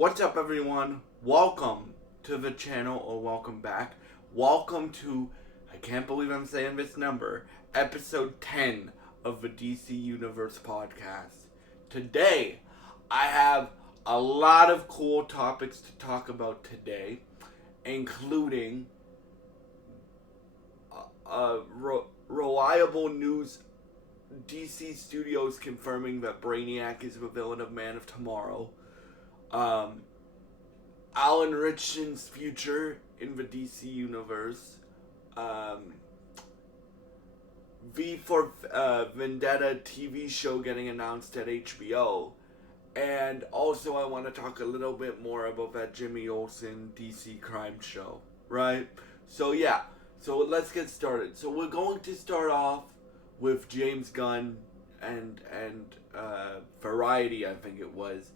What's up, everyone? Welcome to the channel, or welcome back. Welcome to, I can't believe I'm saying this number, episode 10 of the DC Universe podcast. Today, I have a lot of cool topics to talk about today, including reliable news. DC Studios confirming that Brainiac is the villain of Man of Tomorrow. Um, Alan Richardson's future in the DC universe. Um, V for Vendetta TV show getting announced at HBO. And also, I want to talk a little bit more about that Jimmy Olsen DC crime show, right? So, yeah. So, let's get started. So, we're going to start off with James Gunn and Variety, I think it was,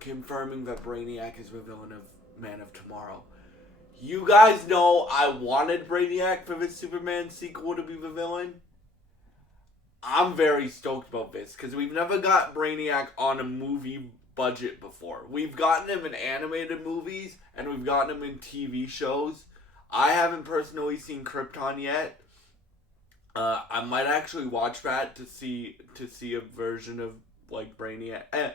confirming that Brainiac is the villain of Man of Tomorrow. You guys know I wanted Brainiac for the Superman sequel to be the villain. I'm very stoked about this because we've never got Brainiac on a movie budget before. We've gotten him in animated movies and we've gotten him in TV shows. I haven't personally seen Krypton yet. I might actually watch that to see a version of like Brainiac.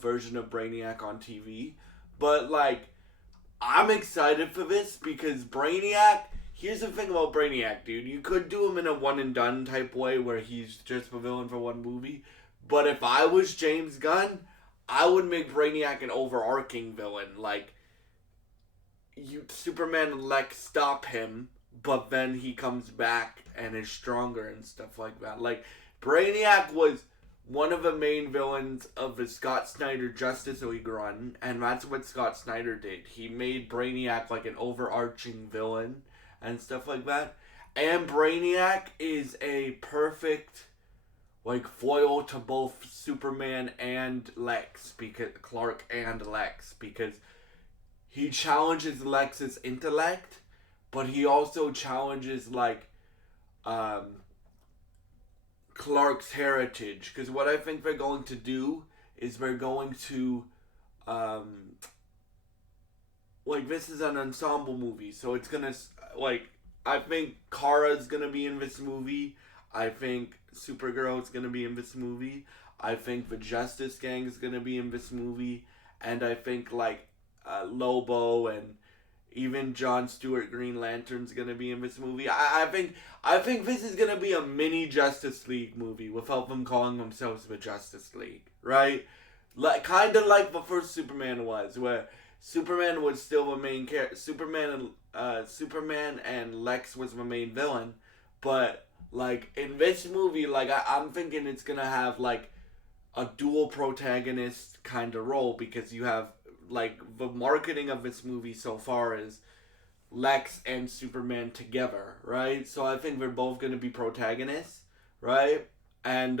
Version of Brainiac on TV. But, like, I'm excited for this because Brainiac, here's the thing about Brainiac, dude. You could do him in a one and done type way where he's just a villain for one movie. But if I was James Gunn, I would make Brainiac an overarching villain. Like, Superman and Lex stop him, but then he comes back and is stronger and stuff like that. Like, Brainiac was one of the main villains of the Scott Snyder Justice League run, and that's what Scott Snyder did. He made Brainiac like an overarching villain and stuff like that. And Brainiac is a perfect like foil to both Superman and Lex, because Clark and Lex, because he challenges Lex's intellect, but he also challenges like Clark's heritage. Because what I think they're going to do is they're going to like, this is an ensemble movie, so it's gonna, like, I think Kara's gonna be in this movie. I think Supergirl's gonna be in this movie. I think the Justice Gang is gonna be in this movie, and I think like Lobo and even John Stewart Green Lantern's gonna be in this movie. I think this is gonna be a mini Justice League movie without them calling themselves the Justice League, right? Like, kind of like the first Superman was, where Superman was still the main character. Superman and Lex was the main villain, but like in this movie, like I'm thinking it's gonna have like a dual protagonist kind of role, because you have like the marketing of this movie so far is Lex and Superman together, right? So I think they're both going to be protagonists, right? And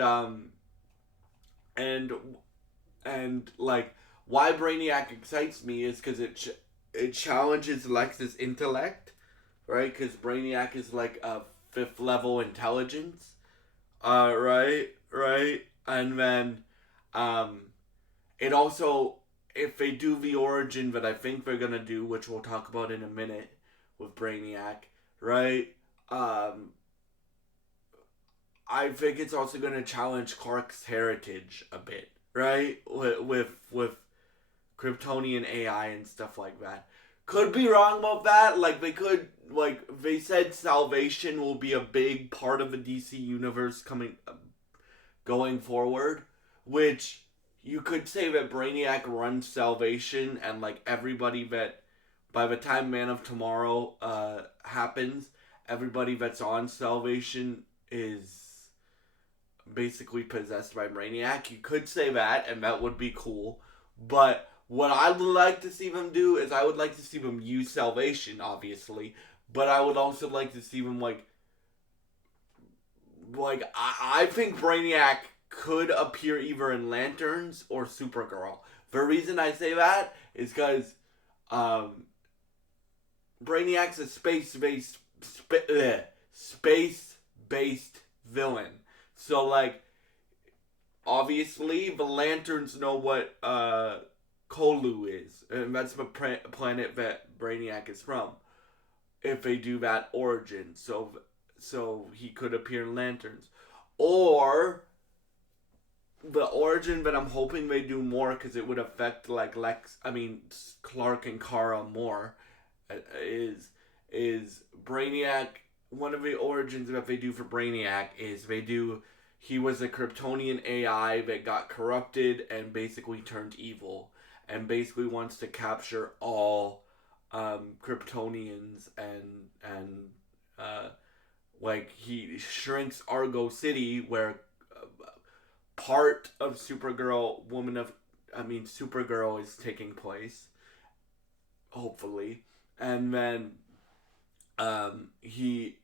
and like, why Brainiac excites me is because it challenges Lex's intellect, right? Because Brainiac is like a fifth level intelligence, right, and then it also, if they do the origin that I think they're gonna do, which we'll talk about in a minute with Brainiac, right? I think it's also gonna challenge Clark's heritage a bit, right? With Kryptonian AI and stuff like that. Could be wrong about that. Like, they said Salvation will be a big part of the DC universe going forward, which you could say that Brainiac runs Salvation, and like everybody that, by the time Man of Tomorrow happens, everybody that's on Salvation is basically possessed by Brainiac. You could say that, and that would be cool. But what I would like to see them do is, I would like to see them use Salvation, obviously, but I would also like to see them like I think Brainiac could appear either in Lanterns or Supergirl. The reason I say that is because Brainiac's a space-based villain. So, like, obviously the Lanterns know what Kolu is, and that's the planet that Brainiac is from. If they do that origin, so he could appear in Lanterns, or the origin that I'm hoping they do more because it would affect like Clark and Kara more. Is Brainiac. One of the origins that they do for Brainiac is he was a Kryptonian AI that got corrupted and basically turned evil and basically wants to capture all Kryptonians and like he shrinks Argo City where part of Supergirl is taking place, hopefully, and then he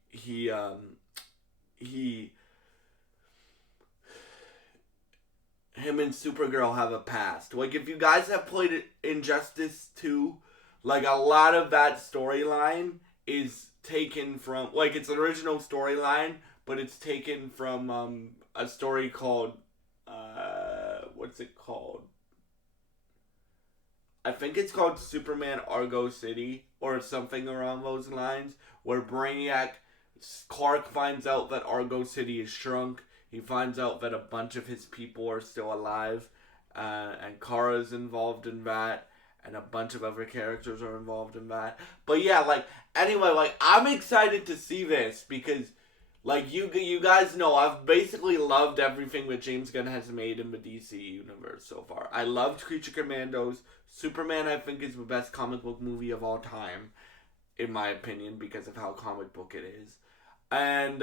him and Supergirl have a past. Like, if you guys have played Injustice 2, like, a lot of that storyline is taken from, like, it's an original storyline, but it's taken from a story called, what's it called? I think it's called Superman Argo City, or something around those lines, where Clark finds out that Argo City is shrunk. He finds out that a bunch of his people are still alive, and Kara's involved in that, and a bunch of other characters are involved in that. But yeah, anyway, I'm excited to see this because, you guys know, I've basically loved everything that James Gunn has made in the DC universe so far. I loved Creature Commandos. Superman, I think, is the best comic book movie of all time, in my opinion, because of how comic book it is. And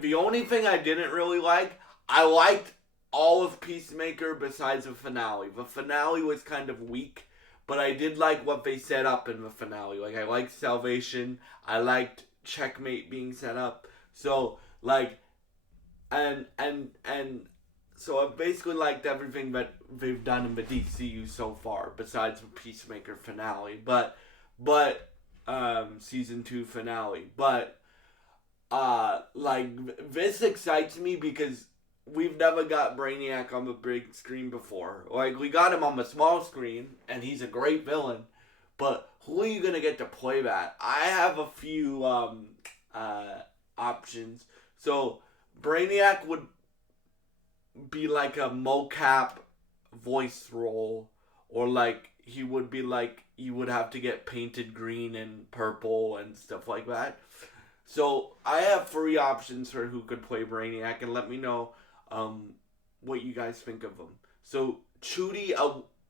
the only thing I didn't really like, I liked all of Peacemaker besides the finale. The finale was kind of weak, but I did like what they set up in the finale. Like, I liked Salvation. I liked Checkmate being set up. So, so I basically liked everything that they've done in the DCU so far, besides the Peacemaker finale. But season 2 finale. But, this excites me because we've never got Brainiac on the big screen before. Like, we got him on the small screen, and he's a great villain. But who are you gonna get to play that? I have a few options. So Brainiac would be like a mocap voice role, or he would be you would have to get painted green and purple and stuff like that. So I have 3 options for who could play Brainiac, and let me know what you guys think of them. So Chudi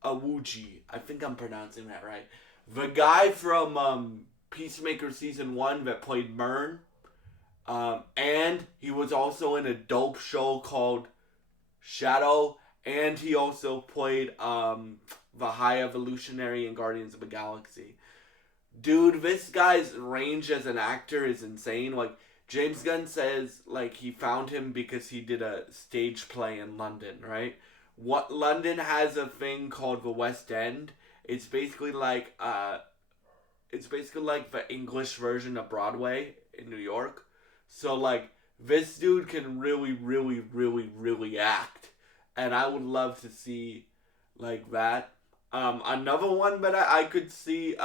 Awuji, I think I'm pronouncing that right. The guy from Peacemaker Season 1 that played Myrn. And he was also in a dope show called Shadow. And he also played the High Evolutionary in Guardians of the Galaxy. Dude, this guy's range as an actor is insane. James Gunn says, he found him because he did a stage play in London, right? London has a thing called the West End. It's basically the English version of Broadway in New York. So, this dude can really, really, really, really act. And I would love to see, that. Another one that I could see,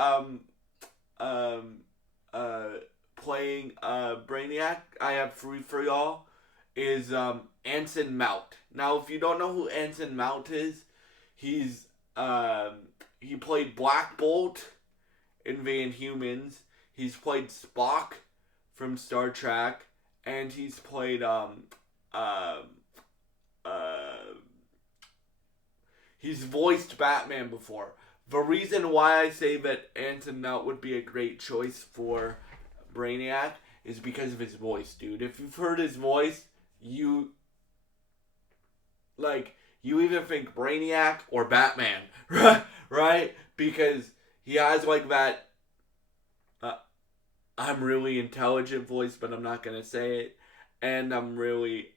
playing Brainiac, I have 3 for y'all, is Anson Mount. Now, if you don't know who Anson Mount is, he played Black Bolt in The Inhumans. He's played Spock from Star Trek, and he's played he's voiced Batman before. The reason why I say that Anson Mount would be a great choice for Brainiac is because of his voice, dude. If you've heard his voice, you either think Brainiac or Batman, right? Because he has that I'm really intelligent voice, but I'm not gonna say it, and I'm really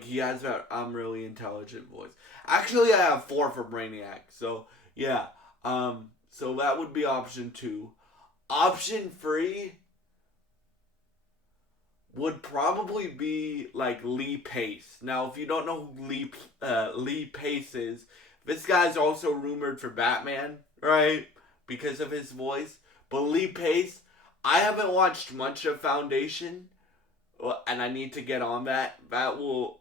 he has that I'm really intelligent voice. Actually, I have 4 for Brainiac, so yeah. So that would be option 2. Option 3 would probably be like Lee Pace. Now, if you don't know who Lee Pace is, this guy's also rumored for Batman, right? Because of his voice. But Lee Pace, I haven't watched much of Foundation, and I need to get on that. That will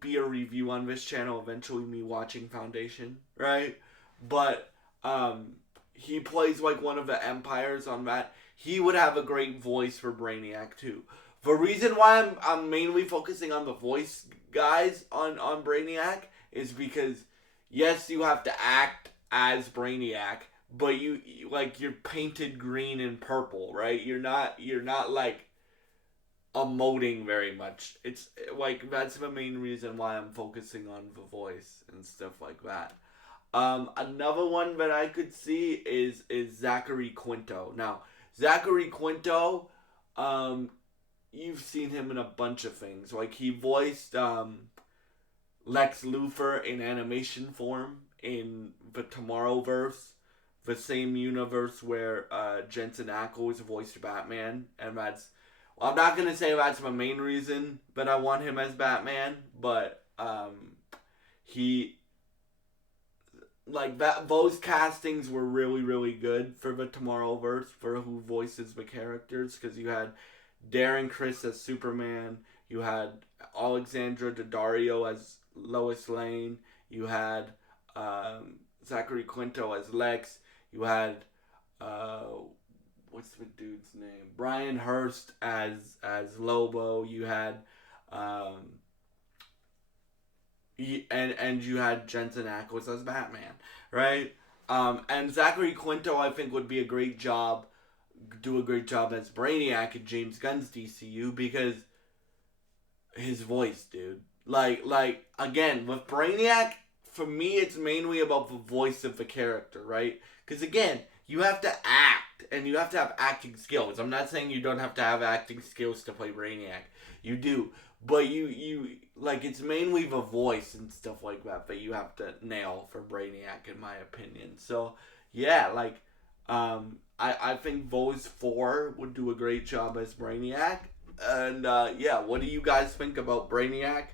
be a review on this channel eventually, me watching Foundation, right? But he plays like one of the empires on that. He would have a great voice for Brainiac too. The reason why I'm mainly focusing on the voice guys on Brainiac is because yes, you have to act as Brainiac, but you like you're painted green and purple, right? You're not like emoting very much. It's like that's the main reason why I'm focusing on the voice and stuff like that. Another one that I could see is Zachary Quinto. Now, Zachary Quinto, you've seen him in a bunch of things. Like he voiced Lex Luthor in animation form in the Tomorrowverse, the same universe where Jensen Ackles voiced Batman, and that's well, I'm not gonna say that's the main reason that I want him as Batman, but he like that those castings were really good for the Tomorrowverse for who voices the characters, because you had Darren Criss as Superman, you had Alexandra Daddario as Lois Lane, you had Zachary Quinto as Lex, you had uh, what's the dude's name? Brian Hurst as Lobo. You had and you had Jensen Ackles as Batman, right? And Zachary Quinto, I think, would be a great job, do a great job as Brainiac in James Gunn's DCU because his voice, dude. Like again, with Brainiac, for me, it's mainly about the voice of the character, right? Because again, you have to act and you have to have acting skills. I'm not saying you don't have to have acting skills to play Brainiac. You do, but you like it's mainly the voice and stuff like that you have to nail for Brainiac, in my opinion. So yeah, like I think those four would do a great job as Brainiac. And yeah, what do you guys think about Brainiac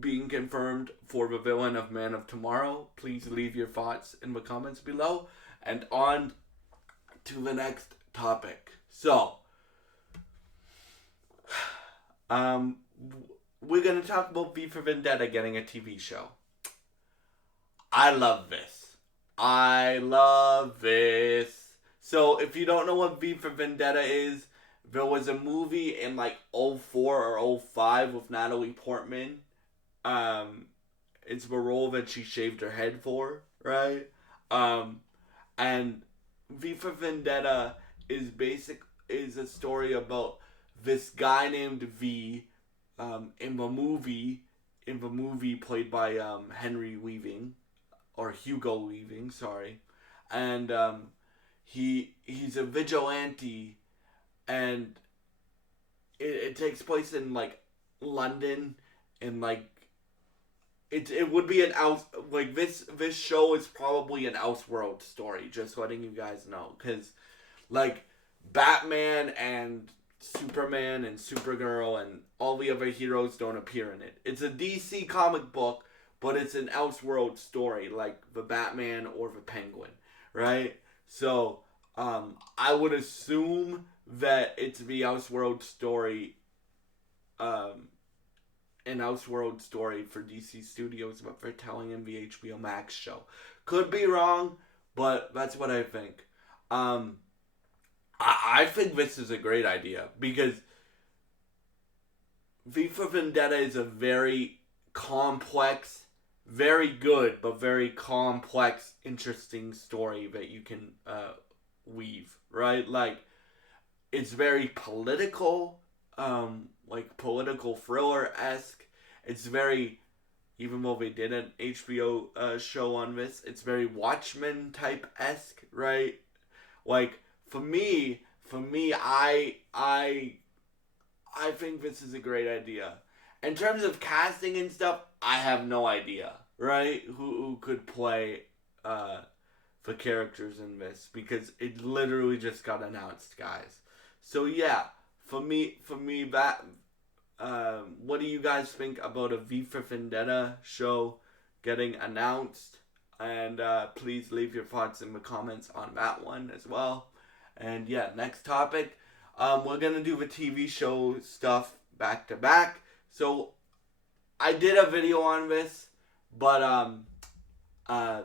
being confirmed for the villain of Man of Tomorrow? Please leave your thoughts in the comments below. And on to the next topic. So, we're going to talk about V for Vendetta getting a TV show. I love this. I love this. So, if you don't know what V for Vendetta is, there was a movie in like '04 or '05 with Natalie Portman. It's the role that she shaved her head for, right? And V for Vendetta is a story about this guy named V, in the movie played by Henry Weaving, or Hugo Weaving, sorry, and he's a vigilante, and it takes place in like London, and like it would be an out like this show is probably an Elseworld story. Just letting you guys know, because like Batman and Superman and Supergirl and all the other heroes don't appear in it. It's a DC comic book, but it's an Elseworld story, like the Batman or the Penguin, right? So I would assume that it's the Elseworld story, an Elseworld story for DC Studios, but for telling in the HBO Max show. Could be wrong, but that's what I think. I think this is a great idea because V for Vendetta is a very complex, very good, but very complex, interesting story that you can weave, right? Like, it's very political, like political thriller-esque. It's very, even though they did an HBO show on this, it's very Watchmen type-esque, right? Like, for me, I think this is a great idea. In terms of casting and stuff, I have no idea, right? Who could play the characters in this, because it literally just got announced, guys. So yeah, that. What do you guys think about a V for Vendetta show getting announced? And please leave your thoughts in the comments on that one as well. And yeah, next topic. We're gonna do the TV show stuff back to back. So I did a video on this, but uh,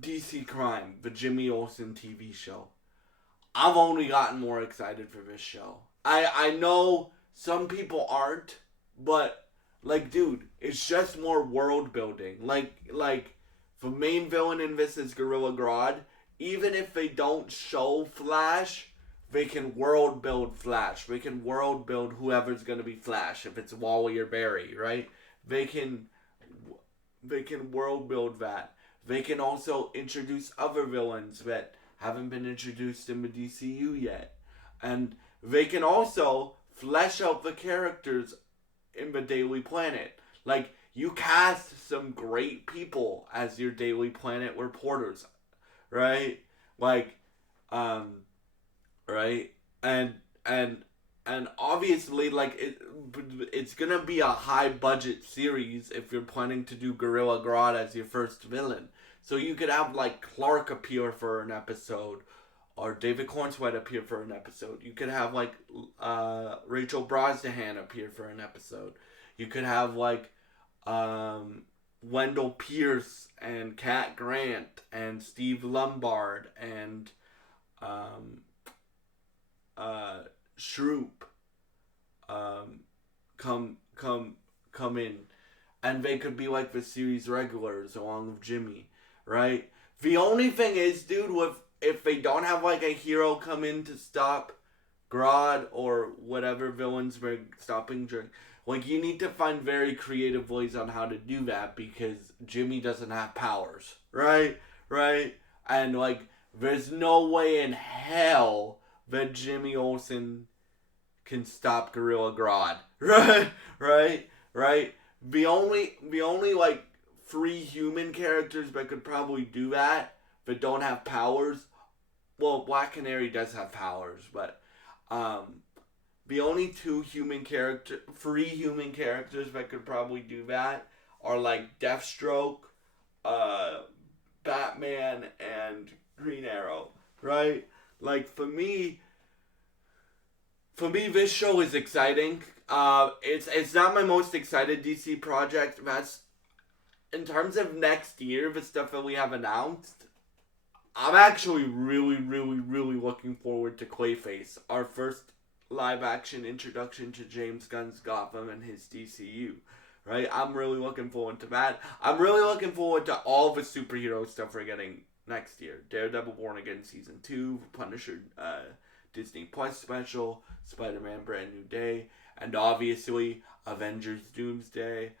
DC Crime, the Jimmy Olsen TV show. I've only gotten more excited for this show. I know some people aren't, but like, dude, it's just more world building. Like the main villain in this is Gorilla Grodd. Even if they don't show Flash, they can world build Flash. They can world build whoever's gonna be Flash. If it's Wally or Barry, right? They can world build that. They can also introduce other villains that haven't been introduced in the DCU yet. And they can also flesh out the characters in the Daily Planet. Like, you cast some great people as your Daily Planet reporters, right? Like, right? And obviously, like, it's gonna be a high budget series if you're planning to do Gorilla Grodd as your first villain. So you could have like Clark appear for an episode, or David Cornswet appear for an episode. You could have like Rachel Brosnahan appear for an episode. You could have like Wendell Pierce and Cat Grant and Steve Lombard and Shroop come in, and they could be like the series regulars along with Jimmy, right? The only thing is, dude, if they don't have like a hero come in to stop Grodd or whatever villains they're stopping during, like, you need to find very creative ways on how to do that, because Jimmy doesn't have powers, right? And like, there's no way in hell that Jimmy Olsen can stop Gorilla Grodd, right? The only like 3 human characters that could probably do that but don't have powers. Well, Black Canary does have powers, but the only 3 human characters that could probably do that are like Deathstroke, Batman, and Green Arrow, right? Like, for me, this show is exciting. It's not my most excited DC project. That's, in terms of next year, the stuff that we have announced, I'm actually really, really, really looking forward to Clayface, our first live-action introduction to James Gunn's Gotham and his DCU, right? I'm really looking forward to that. I'm really looking forward to all the superhero stuff we're getting next year. Daredevil Born Again Season 2, Punisher Disney Plus special, Spider-Man Brand New Day, and obviously Avengers Doomsday.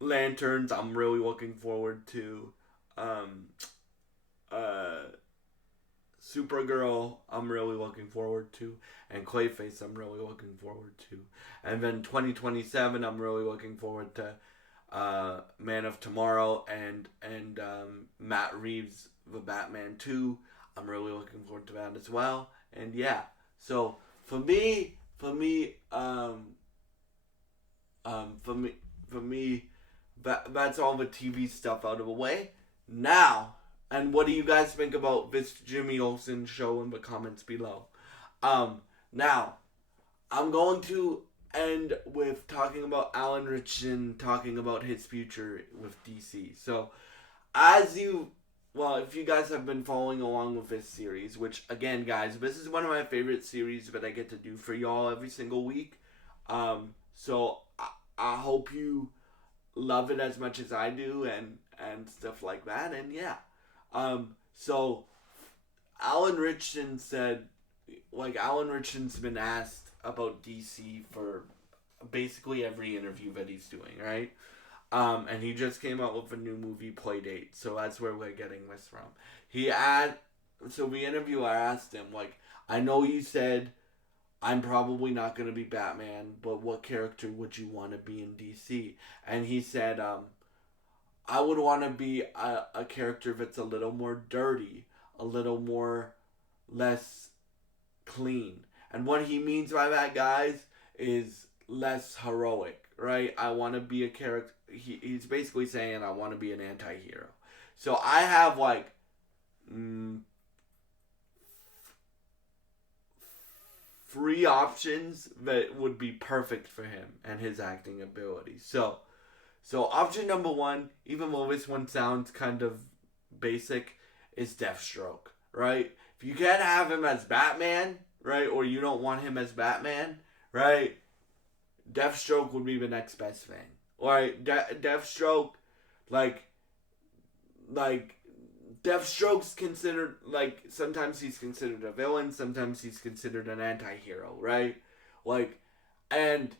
Lanterns, I'm really looking forward to. Supergirl, I'm really looking forward to. And Clayface, I'm really looking forward to. And then 2027, I'm really looking forward to Man of Tomorrow and Matt Reeves' The Batman 2. I'm really looking forward to that as well. And yeah, so for me, that's all the TV stuff out of the way. Now, and what do you guys think about this Jimmy Olsen show in the comments below? Now, I'm going to end with talking about Alan Ritchson, talking about his future with DC. So, if you guys have been following along with this series, which, again, guys, this is one of my favorite series that I get to do for y'all every single week. So I hope you love it as much as I do, and stuff like that. And yeah, so Alan Ritchson said, like, Alan Ritchson's been asked about DC for basically every interview that he's doing, right? And he just came out with a new movie, Playdate, so that's where we're getting this from. So the interviewer asked him, like, I know you said I'm probably not going to be Batman, but what character would you want to be in DC? And he said, I would want to be a character that's a little more dirty, a little more less clean. And what he means by that, guys, is less heroic, right? I want to be a character. He's basically saying I want to be an anti-hero. So I have like mm, three options that would be perfect for him and his acting ability. So option number one, even though this one sounds kind of basic, is Deathstroke, right? If you can't have him as Batman, right, or you don't want him as Batman, right, Deathstroke would be the next best thing. Right, Deathstroke, like, like, Deathstroke's considered, like, sometimes he's considered a villain, sometimes he's considered an anti-hero, right? Like, and,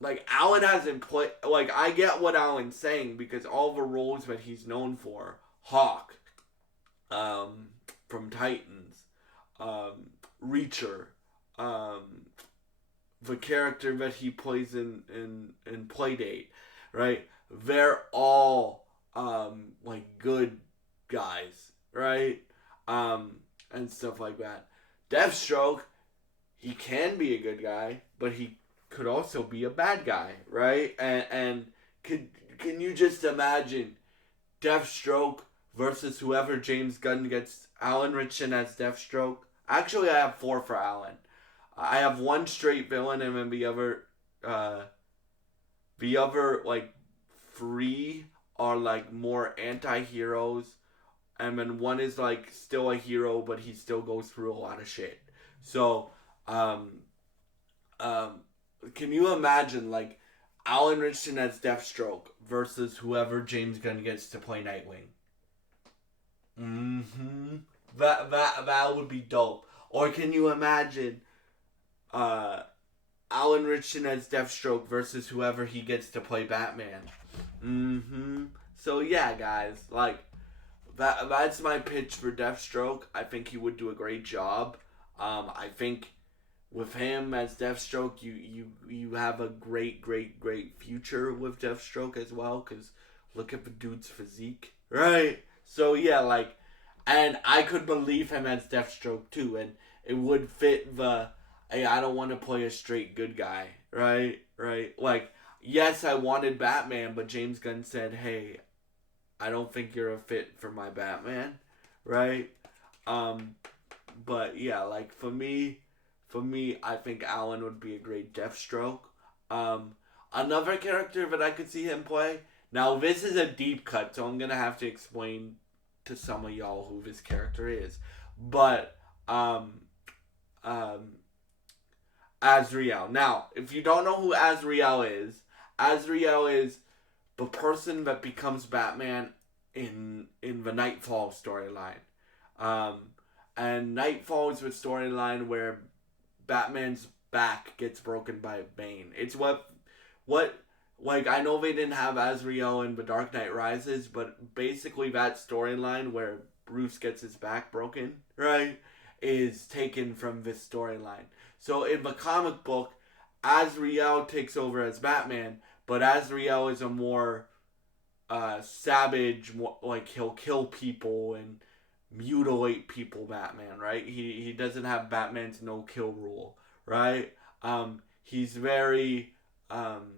like, Alan hasn't played, like, I get what Alan's saying, because all the roles that he's known for, Hawk, from Titans, Reacher, the character that he plays in Playdate, right? They're all, like, good guys, right? And stuff like that. Deathstroke, he can be a good guy, but he could also be a bad guy, right? And can you just imagine Deathstroke versus whoever James Gunn gets Alan Ritchson as Deathstroke? Actually, I have four for Alan. I have one straight villain, and then the other like three are like more anti-heroes, and then one is like still a hero, but he still goes through a lot of shit. So, um, um, can you imagine like Alan Ritchson as Deathstroke versus whoever James Gunn gets to play Nightwing? Mm-hmm. That would be dope. Or can you imagine uh, Alan Ritchson as Deathstroke versus whoever he gets to play Batman? Mm-hmm. So yeah, guys, like that's my pitch for Deathstroke. I think he would do a great job. I think with him as Deathstroke, you have a great future with Deathstroke as well. Cause look at the dude's physique, right? So yeah, like, and I could believe him as Deathstroke too, and it would fit the hey, I don't want to play a straight good guy, right? Right? Like, yes, I wanted Batman, but James Gunn said, hey, I don't think you're a fit for my Batman, right? Um, but yeah, like for me, I think Alan would be a great Deathstroke. Um, Another character that I could see him play. Now this is a deep cut, so I'm gonna have to explain to some of y'all who this character is. But um, Azrael. Now, if you don't know who Azrael is the person that becomes Batman in the Nightfall storyline. Um, and Nightfall is the storyline where Batman's back gets broken by Bane. It's what like I know they didn't have Azrael in The Dark Knight Rises, but basically that storyline where Bruce gets his back broken, right, is taken from this storyline. So in the comic book, Azrael takes over as Batman, but Azrael is a more savage, more, like he'll kill people and mutilate people Batman, right? He doesn't have Batman's no kill rule, right? He's very um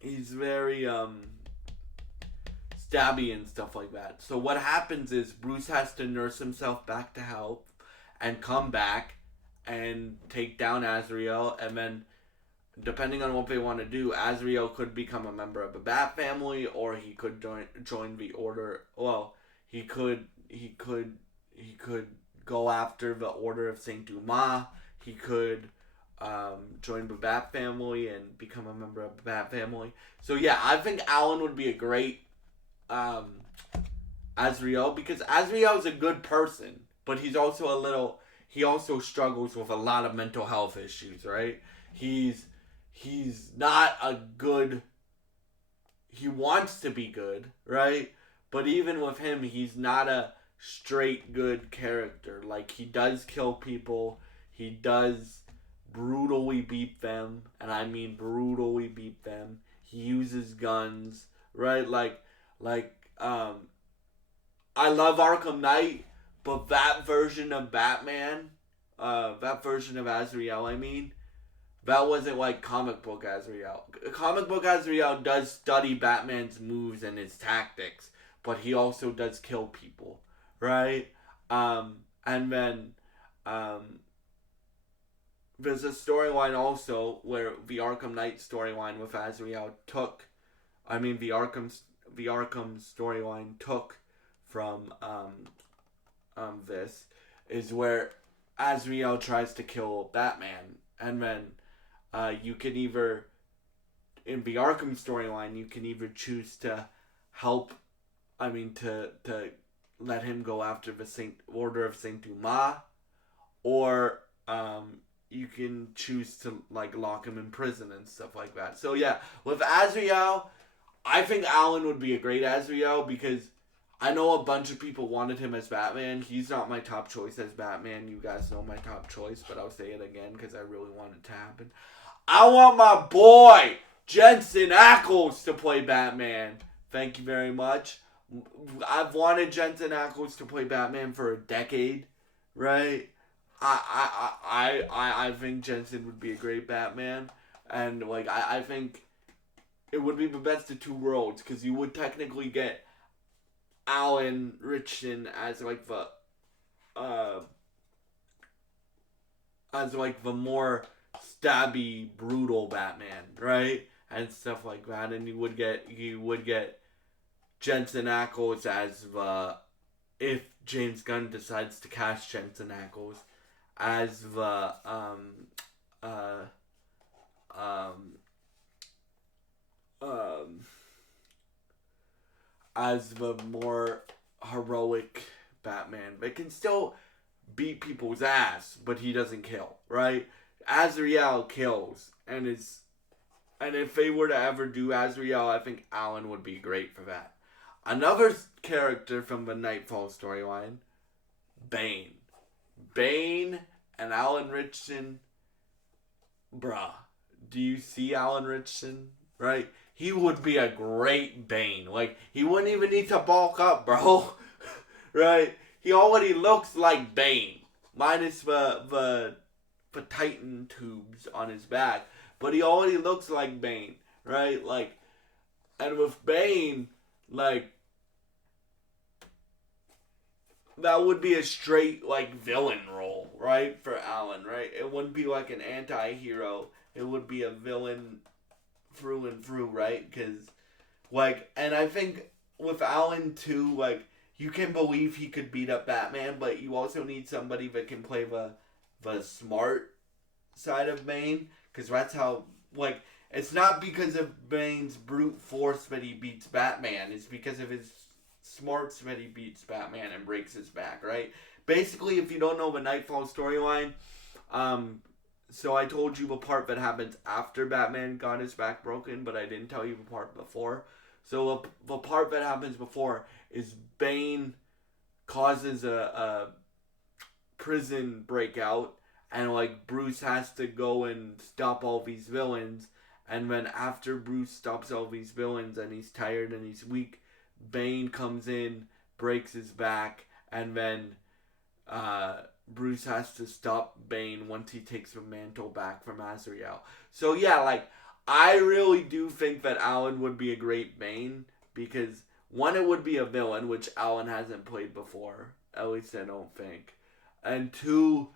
he's very stabby and stuff like that. So what happens is Bruce has to nurse himself back to health and come back and take down Azrael, and then depending on what they want to do, Azrael could become a member of the Bat family, or he could join the Order. Well, he could go after the Order of Saint Dumas. He could join the Bat family and become a member of the Bat family. So yeah, I think Alan would be a great Azrael, because Azrael is a good person, but he's also a little. He also struggles with a lot of mental health issues, right? He's not a good. He wants to be good, right? But even with him, he's not a straight good character. Like, he does kill people. He does brutally beat them, and I mean brutally beat them. He uses guns, right? Like I love Arkham Knight, But that version of Batman, that version of Azrael, I mean, that wasn't like comic book Azrael. Comic book Azrael does study Batman's moves and his tactics, but he also does kill people, right? And then um, there's a storyline also where the Arkham Knight storyline with Azrael the Arkham storyline took from this is where Azrael tries to kill Batman, and then you can either in the Arkham storyline you can either choose to help, to let him go after the Saint Order of Saint Dumas, or you can choose to like lock him in prison and stuff like that. So yeah, with Azrael, I think Alan would be a great Azrael because I know a bunch of people wanted him as Batman. He's not my top choice as Batman. You guys know my top choice, but I'll say it again because I really want it to happen. I want my boy Jensen Ackles to play Batman. Thank you very much. I've wanted Jensen Ackles to play Batman for a decade, right? I think Jensen would be a great Batman, and like I think it would be the best of two worlds because you would technically get Alan Richardson as like the more stabby, brutal Batman, right? And stuff like that, and you would get Jensen Ackles as the, if James Gunn decides to cast Jensen Ackles as the as the more heroic Batman. But can still beat people's ass, but he doesn't kill, right? Azrael kills, and if they were to ever do Azrael, I think Alan would be great for that. Another character from the Nightfall storyline, Bane. Bane and Alan Richardson, bruh. Do you see Alan Richardson? Right? He would be a great Bane. Like, he wouldn't even need to bulk up, bro. Right? He already looks like Bane. Minus the Titan tubes on his back. But he already looks like Bane. Right? Like, and with Bane, like, that would be a straight, like, villain role, right? For Alan, right? It wouldn't be like an anti-hero. It would be a villain through and through, right? Because, like, and I think with Alan, too, like, you can believe he could beat up Batman, but you also need somebody that can play the smart side of Bane. Because that's how, like, it's not because of Bane's brute force that he beats Batman. It's because of his smarts that he beats Batman and breaks his back, right? Basically, if you don't know the Nightfall storyline, so I told you the part that happens after Batman got his back broken, but I didn't tell you the part before. So the part that happens before is Bane causes a prison breakout, and like Bruce has to go and stop all these villains, and then after Bruce stops all these villains and he's tired and he's weak, Bane comes in, breaks his back, and then Bruce has to stop Bane once he takes the mantle back from Azrael. So yeah, like, I really do think that Alan would be a great Bane, because one, it would be a villain, which Alan hasn't played before, at least I don't think. And two,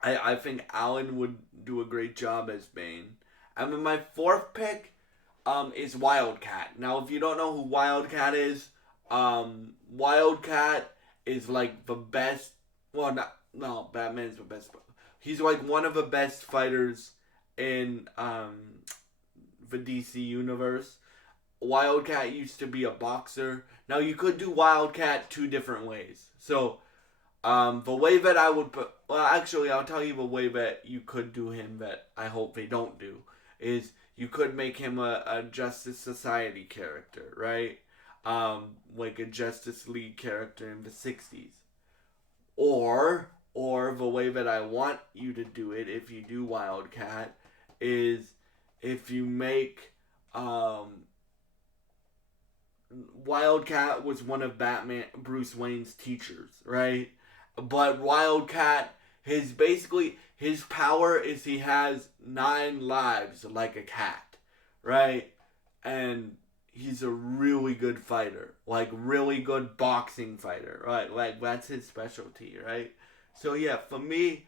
I think Alan would do a great job as Bane. And then my fourth pick is Wildcat. Now, if you don't know who Wildcat is, Wildcat is like the best. Well, no, Batman's the best. He's like one of the best fighters in the DC universe. Wildcat used to be a boxer. Now, you could do Wildcat two different ways. So, the way that I would put, well, actually, I'll tell you the way that you could do him that I hope they don't do, is you could make him a Justice Society character, right? Like a Justice League character in the 60s. Or the way that I want you to do it, if you do Wildcat, is if you make Wildcat was one of Bruce Wayne's teachers, right? But Wildcat, his power is he has 9 lives like a cat, right? And he's a really good fighter, like really good boxing fighter, right? Like that's his specialty, right? So yeah, for me,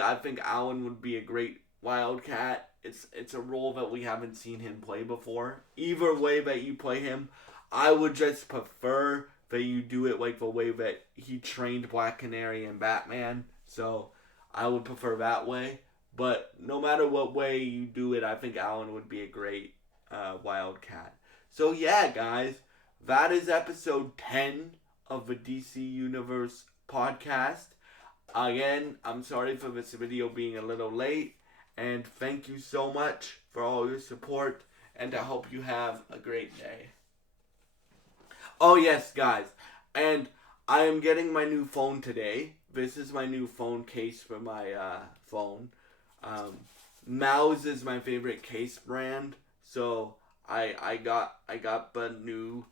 I think Alan would be a great Wildcat. It's a role that we haven't seen him play before. Either way that you play him, I would just prefer that you do it like the way that he trained Black Canary and Batman. So I would prefer that way. But no matter what way you do it, I think Alan would be a great Wildcat. So yeah, guys, that is episode 10 of the DC Universe podcast. Again, I'm sorry for this video being a little late, and thank you so much for all your support, and I hope you have a great day. Oh yes, guys, and I am getting my new phone today. This is my new phone case for my phone. Mouse is my favorite case brand, so I got the new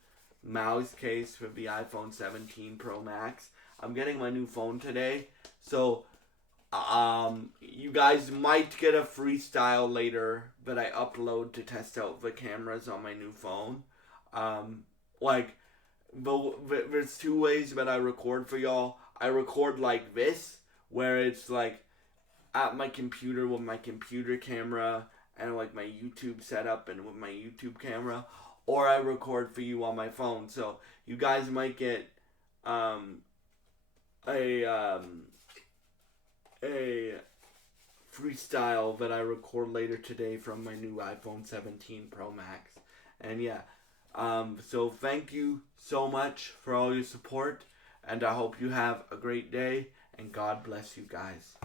mouse case for the iPhone 17 Pro Max. I'm getting my new phone today, so you guys might get a freestyle later that I upload to test out the cameras on my new phone. Like there's 2 ways that I record for y'all. I record like this, where it's like at my computer with my computer camera and like my YouTube setup and with my YouTube camera, or I record for you on my phone. So you guys might get a freestyle that I record later today from my new iPhone 17 Pro Max. And yeah, so thank you so much for all your support, and I hope you have a great day, and God bless you guys.